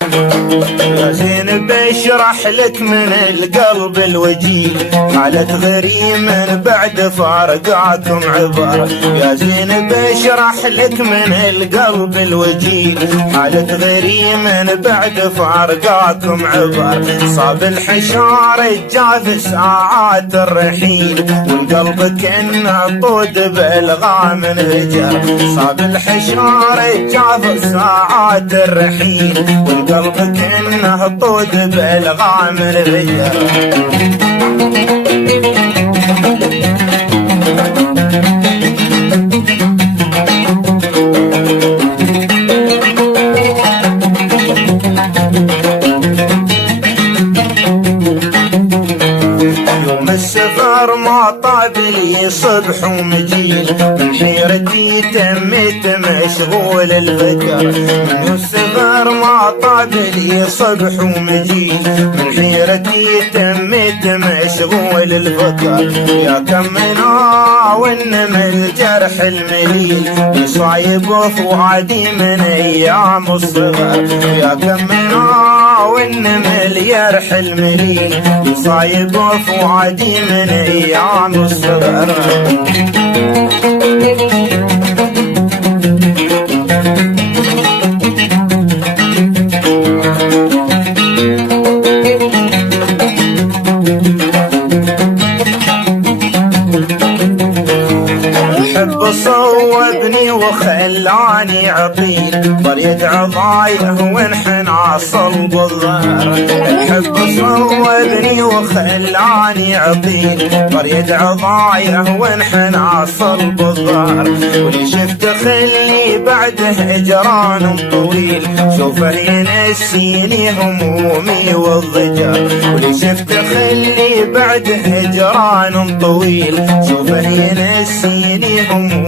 يا زين بشرح لك من القلب الوجيل، حالة غريم بعد فارقاكم عبر. يا زين بشرح لك من القلب الوجيل، حالة غريم بعد فارقاكم عبر. صاب الحشار جاف ساعات الرحيل، والقلب كأنه طود بالغام انهجر. صاب الحشار جاف ساعات الرحيل، والقلب كأنه طود بالغام انهجر. السفر ما طاب لي صبح ومجيل، من حيرتي تميت مشغول الفكر. من السفر ما طاب لي صبح ومجيل، من حيرتي تميت مشغول الفكر. يا كم ناون من الجرح المليل، يصايب فؤادي من ايام الصغر. يا كم ناون من الجرح المليل، يصايب فؤادي من ايام الصغر. الحب صوبني وخلاني عطيل، ضل يدعى ضايعه وانحنى صلب الظهر. الحب صوبني وخلاني عطيل، ضل يدعى ضايعه وانحنى صلب الظهر. واللي شفت خلي بعد هجران طويل، شوفه ينسيني همومي والضجر. واللي شفت خلي بعد هجران طويل، شوفه ينسيني همومي